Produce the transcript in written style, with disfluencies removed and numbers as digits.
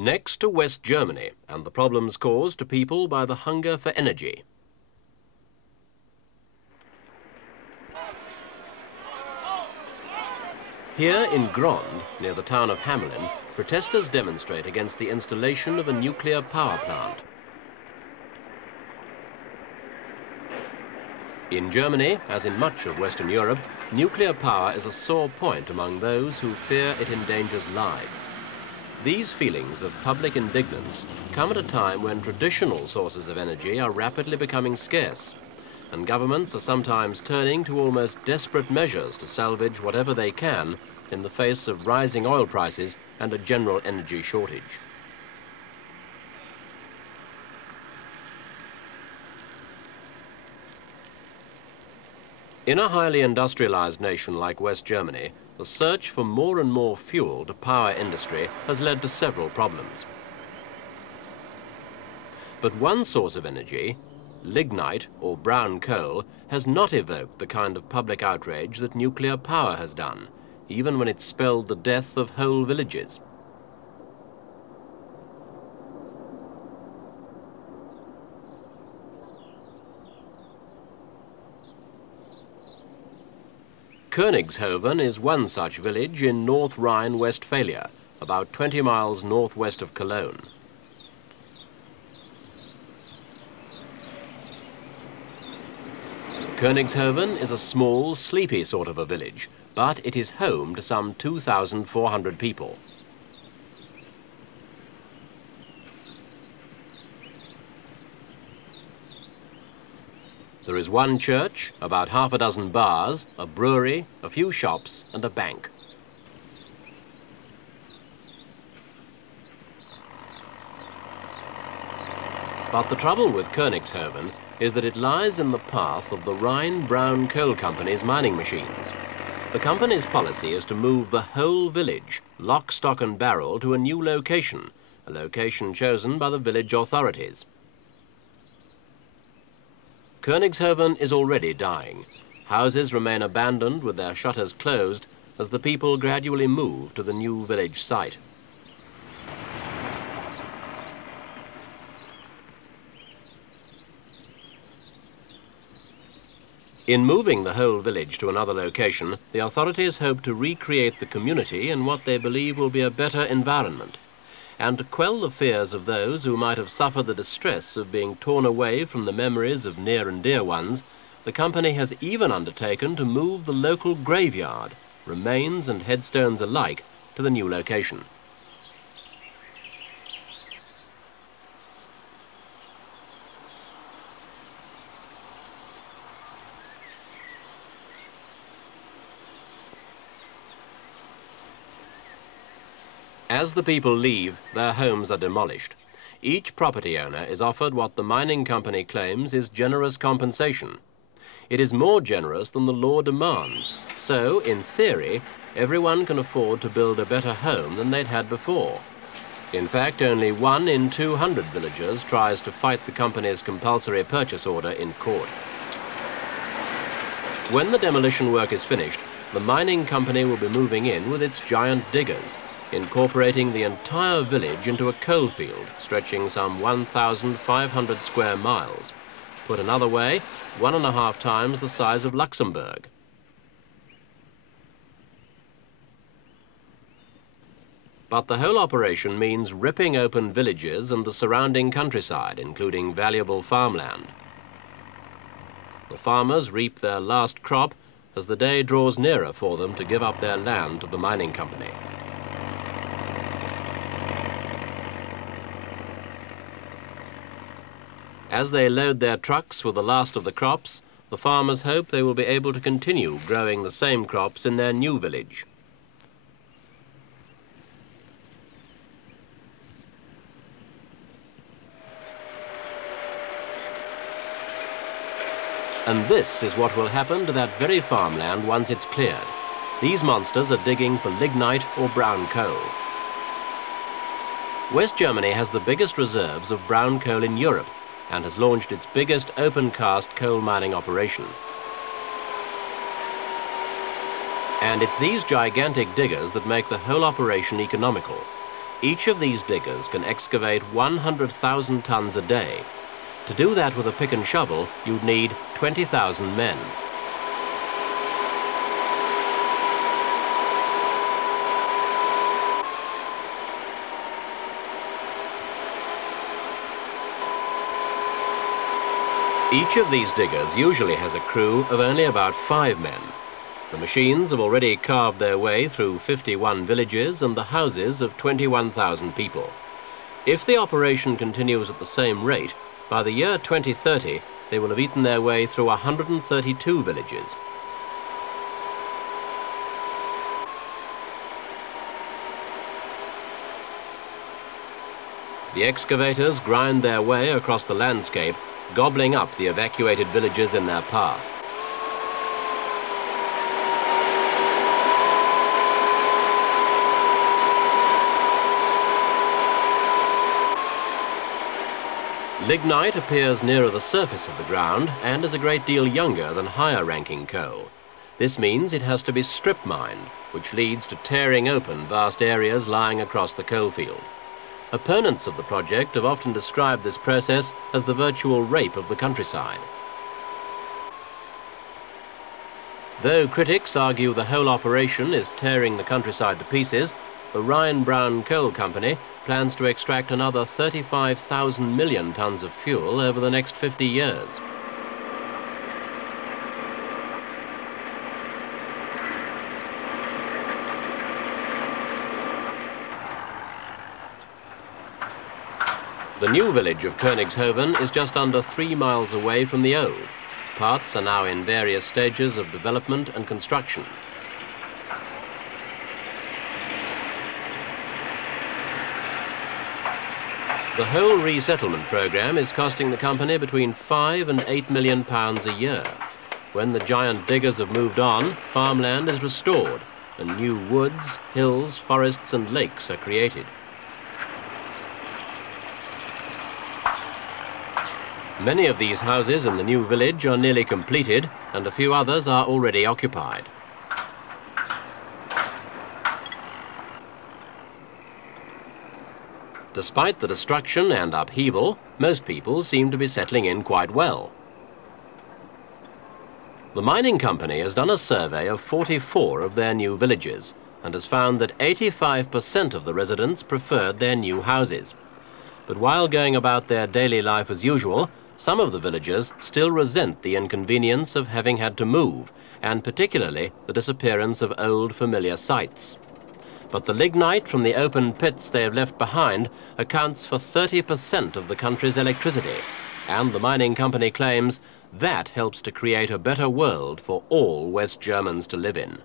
Next to West Germany and the problems caused to people by the hunger for energy. Here in Grond, near the town of Hamelin, protesters demonstrate against the installation of a nuclear power plant. In Germany, as in much of Western Europe, nuclear power is a sore point among those who fear it endangers lives. These feelings of public indignance come at a time when traditional sources of energy are rapidly becoming scarce, and governments are sometimes turning to almost desperate measures to salvage whatever they can in the face of rising oil prices and a general energy shortage. In a highly industrialized nation like West Germany, the search for more and more fuel to power industry has led to several problems. But one source of energy, lignite or brown coal, has not evoked the kind of public outrage that nuclear power has done, even when it spelled the death of whole villages. Königshofen is one such village in North Rhine-Westphalia, about 20 miles northwest of Cologne. Königshofen is a small, sleepy sort of a village, but it is home to some 2,400 people. There is one church, about half a dozen bars, a brewery, a few shops and a bank. But the trouble with Königshofen is that it lies in the path of the Rhine Brown Coal Company's mining machines. The company's policy is to move the whole village, lock, stock and barrel, to a new location, a location chosen by the village authorities. Königshofen is already dying. Houses remain abandoned with their shutters closed as the people gradually move to the new village site. In moving the whole village to another location, the authorities hope to recreate the community in what they believe will be a better environment, and to quell the fears of those who might have suffered the distress of being torn away from the memories of near and dear ones. The company has even undertaken to move the local graveyard, remains and headstones alike, to the new location. As the people leave, their homes are demolished. Each property owner is offered what the mining company claims is generous compensation. It is more generous than the law demands. So, in theory, everyone can afford to build a better home than they'd had before. In fact, only 1 in 200 villagers tries to fight the company's compulsory purchase order in court. When the demolition work is finished, the mining company will be moving in with its giant diggers, incorporating the entire village into a coal field stretching some 1,500 square miles. Put another way, 1.5 times the size of Luxembourg. But the whole operation means ripping open villages and the surrounding countryside, including valuable farmland. The farmers reap their last crop as the day draws nearer for them to give up their land to the mining company. As they load their trucks with the last of the crops, the farmers hope they will be able to continue growing the same crops in their new village. And this is what will happen to that very farmland once it's cleared. These monsters are digging for lignite or brown coal. West Germany has the biggest reserves of brown coal in Europe and has launched its biggest open-cast coal mining operation. And it's these gigantic diggers that make the whole operation economical. Each of these diggers can excavate 100,000 tons a day. To do that with a pick and shovel, you'd need 20,000 men. Each of these diggers usually has a crew of only about 5 men. The machines have already carved their way through 51 villages and the houses of 21,000 people. If the operation continues at the same rate, by the year 2030, they will have eaten their way through 132 villages. The excavators grind their way across the landscape, gobbling up the evacuated villages in their path. Lignite appears nearer the surface of the ground and is a great deal younger than higher-ranking coal. This means it has to be strip-mined, which leads to tearing open vast areas lying across the coalfield. Opponents of the project have often described this process as the virtual rape of the countryside. Though critics argue the whole operation is tearing the countryside to pieces, the Rhine Brown Coal Company plans to extract another 35,000 million tons of fuel over the next 50 years. The new village of Königshoven is just under 3 miles away from the old. Parts are now in various stages of development and construction. The whole resettlement program is costing the company between £5 and £8 million a year. When the giant diggers have moved on, farmland is restored and new woods, hills, forests and lakes are created. Many of these houses in the new village are nearly completed and a few others are already occupied. Despite the destruction and upheaval, most people seem to be settling in quite well. The mining company has done a survey of 44 of their new villages and has found that 85% of the residents preferred their new houses. But while going about their daily life as usual, some of the villagers still resent the inconvenience of having had to move, and particularly the disappearance of old familiar sites. But the lignite from the open pits they have left behind accounts for 30% of the country's electricity, and the mining company claims that helps to create a better world for all West Germans to live in.